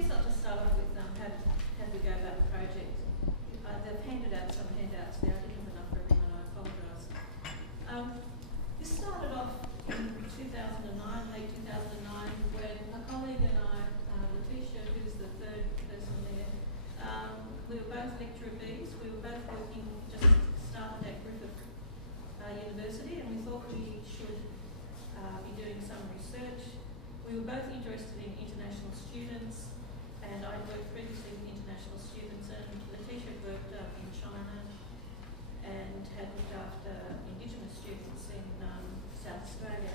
guess I'll just start off with how did we go about the project. They've handed out some handouts there. I didn't have enough for everyone, I apologise. This started off in 2009, late 2009, when a colleague and I, Letitia, who's the third person there, we were both lecturer Bs. We were both working, just started at Griffith University, and we thought we should be doing some research. We were both interested in international students, and I'd worked previously with international students, and Letitia worked in China and had looked after Indigenous students in South Australia.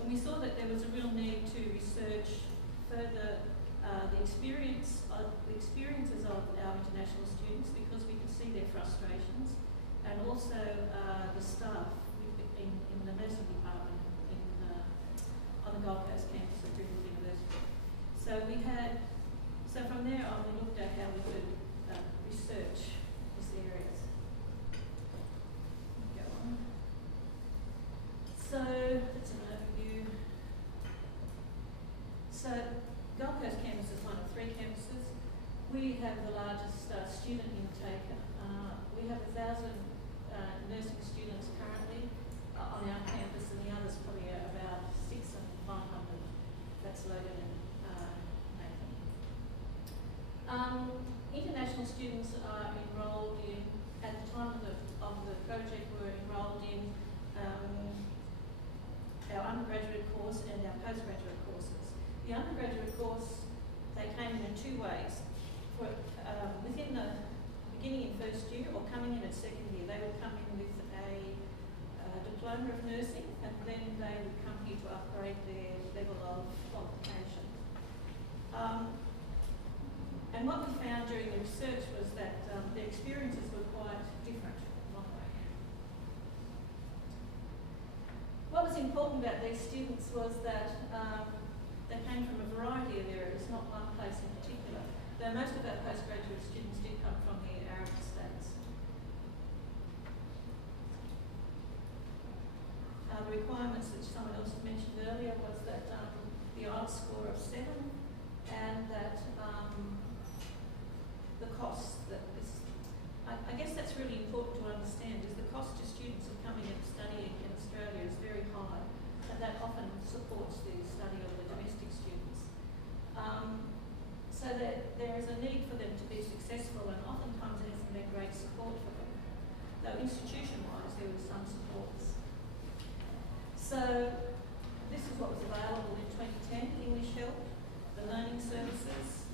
And we saw that there was a real need to research further the experiences of our international students, because we could see their frustrations, and also the staff in the nursing department on the Gold Coast campus of Griffith University. So from there on, we looked at how we could research these areas. Go on. So that's an overview. So Gold Coast campus is one of 3 campuses. We have the largest student intake. We have 1,000 nursing students currently on our campus, and the others probably are about 600 and 500. That's Logan and Nathan. International students are enrolled in, at the time of the project, were enrolled in our undergraduate course and our postgraduate courses. The undergraduate course, they came in 2 ways. For, within the beginning in first year or coming in at second year, they would come in with a diploma of nursing, and then they would come here to upgrade their level of qualification. And what we found during the research was that their experiences were quite different. What was important about these students was that they came from a variety of areas, not one place in particular. Though most of our postgraduate students did come from the Arab states. The requirements that someone else mentioned earlier was that the IELTS score of 7, and that the cost that this, I guess that's really important to understand, is the cost to students of coming and studying in Australia is very high, and that often supports the study of the domestic students. So that there is a need for them to be successful, and oftentimes there hasn't been great support for them, though institution-wise there was some supports. So this is what was available in 2010, English Help, the Learning Services,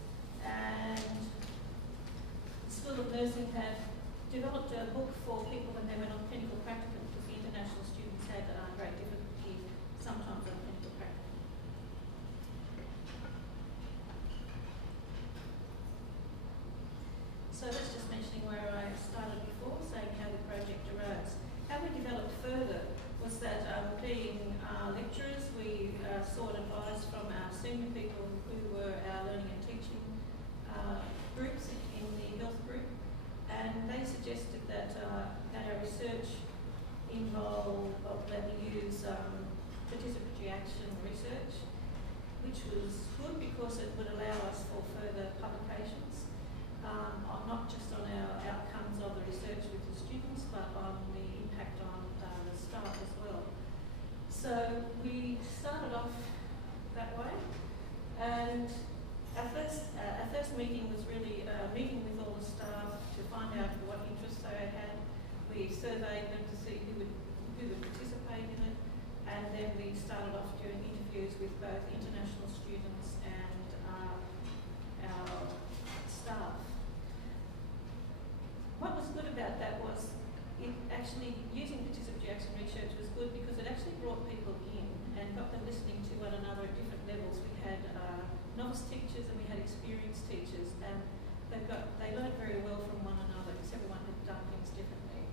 and the School of Nursing had developed a book for people when they went on clinical practicum, because the international students had great difficulty sometimes on clinical practicum. So that's just mentioning where I started before, saying how the project arose. How we developed further was that being lecturers, we sought advice from our senior people who were our learning and teaching groups in the health group, and they suggested that our research involve, that we use participatory action research, which was good because it would allow us for further publications, not just on our outcomes of the research with the students, but on the impact on the staff as well. So we started off that way, and our first meeting was really meeting with all the staff to find out what interests they had. We surveyed them to see who would participate in it, and then we started off doing interviews with both international students and our staff. What was good about that was it actually, using participatory action research was good because it actually brought people in and got them listening to one another at different levels. We had novice teachers and we had experienced teachers, and they learned very well from one another because everyone had done things differently.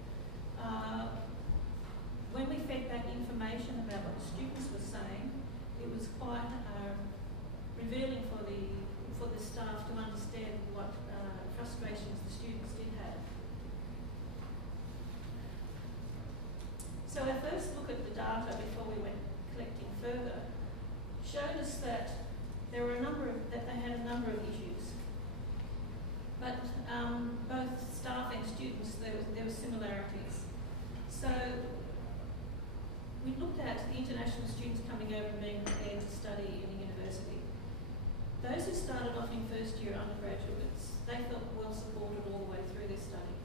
When we fed back information about what the students were saying, it was quite revealing for the staff to understand what frustrations the students did have. So our first look at the data before we went collecting further showed us that there were they had a number of issues. both staff and students, there were similarities. So we looked at the international students coming over and being prepared to study in a university. Those who started off in first year undergraduates, they felt well supported all the way through their study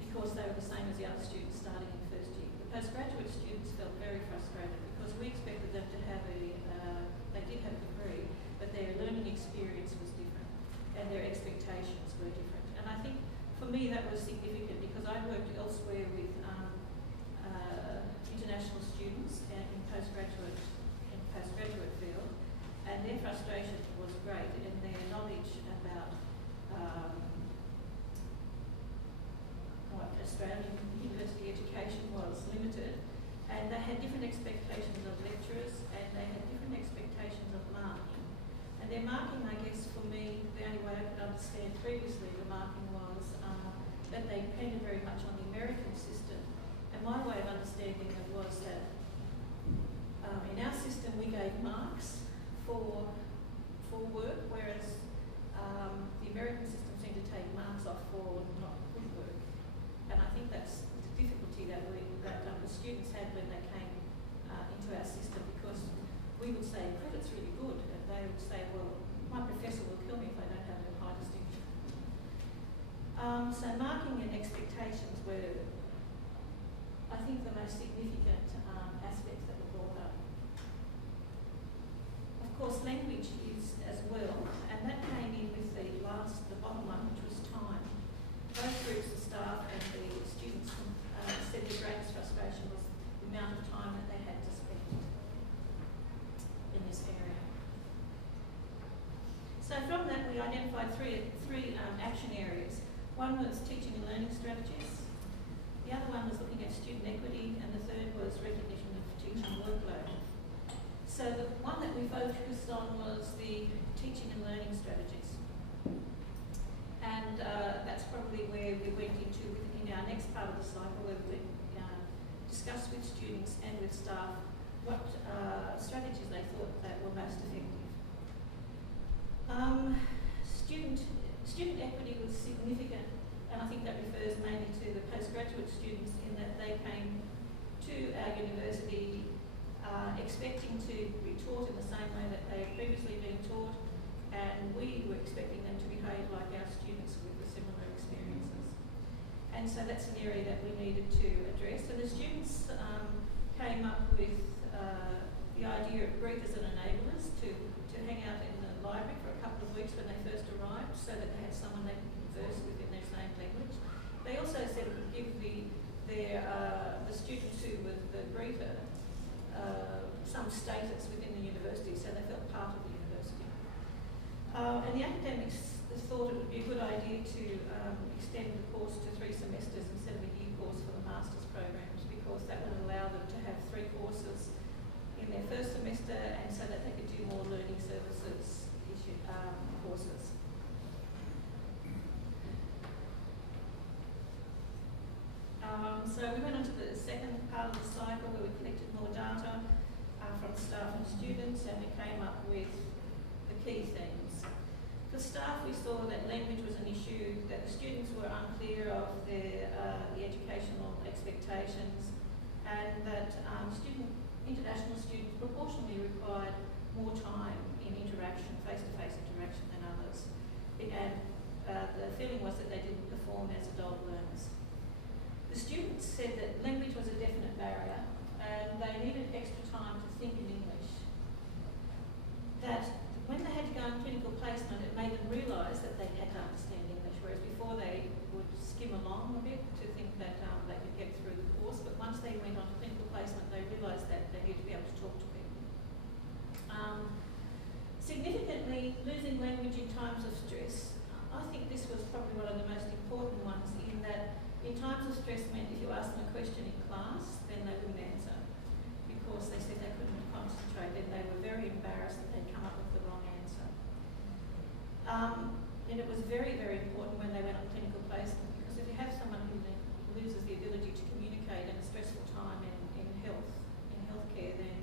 because they were the same as the other students starting in first year. The postgraduate students felt very frustrated because we expected them to have they did have a degree, but their learning experience was different and their expectations were different. And I think for me that was significant because I worked elsewhere with international students and in postgraduate field, and their frustration was great and their knowledge about what Australian university education was limited, and they had different expectations of lecturers and they had different expectations of marking. And their marking, I guess for me, the only way I could understand previously the marking was that they depended very much on the American system. And my way of understanding it was that in our system we gave marks for work, whereas the American system seemed to take marks off for not good work. And I think that's the difficulty that the students had when they came into our system, because we would say credit's really good, and they would say, well, my professor will kill me if I don't have a high distinction. So marking and expectations were, I think, the most significant aspects that were brought up. Of course, language is as well, and that came in with the bottom one, which was time. Both groups of staff and the students said their greatest frustration was the amount of time that they had to spend in this area. So from that, we identified three action areas. One was teaching and learning strategies. The other one was looking at student equity, and the third was recognition of teaching workload. So the one that we focused on was the teaching and learning strategies. And that's probably where we went into in our next part of the cycle, where we discussed with students and with staff what strategies they thought that were most effective. Student equity was significant, and I think that refers mainly to the postgraduate students in that they came to our university expecting to be taught in the same way that they had previously been taught, and we were expecting them to behave like our students with the similar experiences. And so that's an area that we needed to address. So the students came up with the idea of greeters and enablers to hang out in the library for a couple of weeks when they first arrived, so that they had someone they could converse with in their same language. They also said it would give the students who were the greeter some status within the university, so they felt part of the university. And the academics thought it would be a good idea to extend the course to 3 semesters instead of a year course for the master's programs, because that would allow them to have 3 courses in their first semester, and so that they could do more learning services courses. So we went on to the second part of the cycle where we collected more data from staff and students, and we came up with the key themes. For staff, we saw that language was an issue, that the students were unclear of the educational expectations, and that international students proportionally required more time in interaction, face-to-face interaction than others. And the feeling was that they didn't perform as adult learners. The students said that language was a definite barrier and they needed extra time to think in English. That when they had to go on clinical placement, it made them realise that they had to understand English, whereas before they would skim along a bit to think that they could get through the course, but once they went on to clinical placement, they realised that they needed to be able to talk to people. Significantly, losing language in times of stress. I think this was probably one of the most important ones, in that in times of stress meant if you asked them a question in class, then they wouldn't answer because they said they couldn't concentrate and they were very embarrassed that they'd come up with the wrong answer. And it was very, very important when they went on clinical placement, because if you have someone who loses the ability to communicate in a stressful time in healthcare, then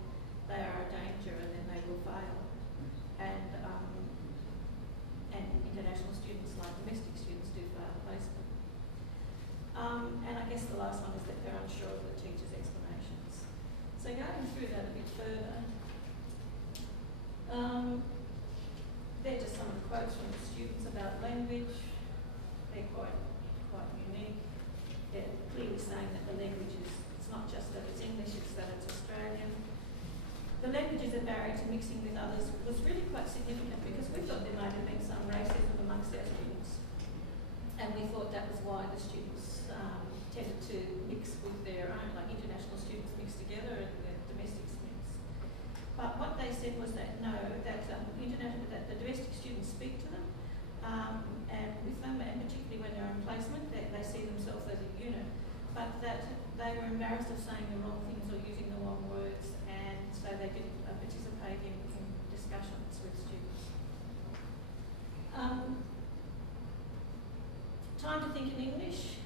they are a danger and then they will fail. And international students, like domestic students, do fail placement. quotes from the students about language. They're quite unique. They're clearly saying that the language it's not just that it's English, it's that it's Australian. The language is a barrier to mixing with others was really quite significant because we thought there might have been some racism amongst our students. And we thought that was why the students tended to mix with their own, like international students mix together and the domestic students. But what they said was that no, that that the domestic students speak to them and with them, and particularly when they're in placement, they see themselves as a unit. But that they were embarrassed of saying the wrong things or using the wrong words, and so they didn't participate in discussions with students. Time to think in English.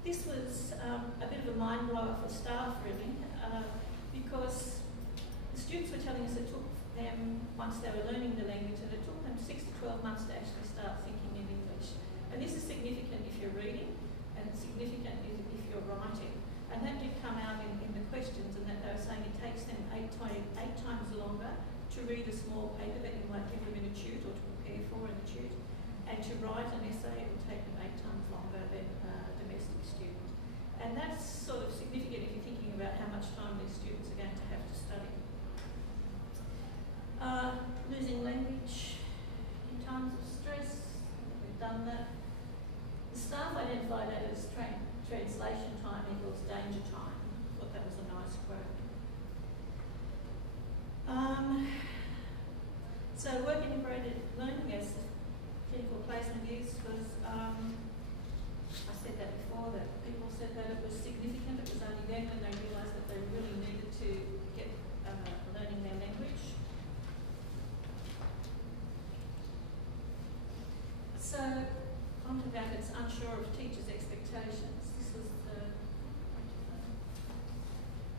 This was a bit of a mind blower for staff really, because the students were telling us it took them, once they were learning the language, that it took them 6 to 12 months to actually start thinking in English. And this is significant if you're reading, and it's significant if you're writing. And that did come out in the questions, and that they were saying it takes them eight times longer to read a small paper that you might give them in a tute or to prepare for in a tute, and to write an essay it will take them 8 times longer than a domestic student. And that's sort of significant if you're thinking about how much time these students are going to have to study. Losing language in times of stress, we've done that. The staff identified that as translation time equals danger time. I thought that was a nice quote. So work integrated learning as clinical placement use was, I said that before, that people said that it was significant. It was only then when they realised that they really needed to get learning their language. So, onto that, it's unsure of teachers' expectations. This was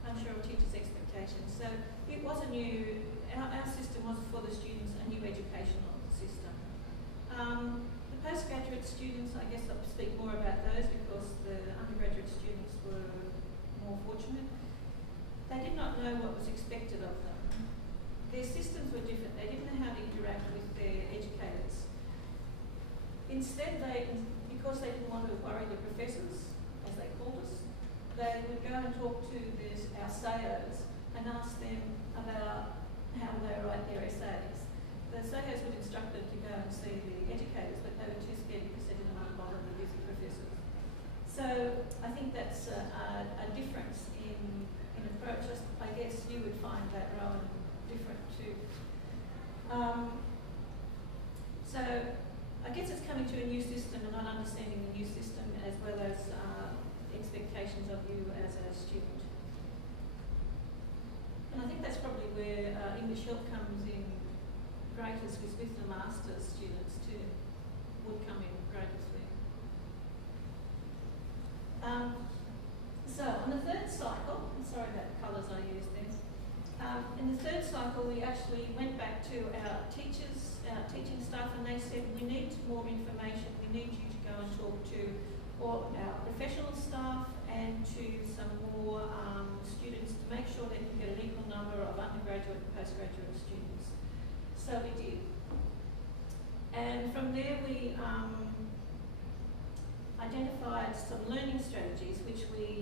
unsure of teachers' expectations. So, it was a new, our system was for the students a new educational system. The postgraduate students, I guess I'll speak more about those because the undergraduate students were more fortunate. They did not know what was expected of them. Their systems were different. They didn't know how to interact with their educators. Instead, because they didn't want to worry the professors, as they called us, they would go and talk to our SAOs and ask them about how they write their essays. The SAOs would instruct them to go and see the educators, but they were too scared because they didn't want to bother the busy professors. So I think that's a difference in approach. I guess you would find that Rowan different too. So I guess it's coming to a new system and not understanding the new system as well as expectations of you as a student. And I think that's probably where English Help comes in greatest, was with the master's students too, would come in greatest with. So on the third cycle, I'm sorry about the colours I used there. In the third cycle, we actually went back to our teachers, our teaching staff, and they said, we need more information. We need you to go and talk to all our professional staff and to some more students to make sure that you get an equal number of undergraduate and postgraduate students. So we did. And from there we identified some learning strategies which we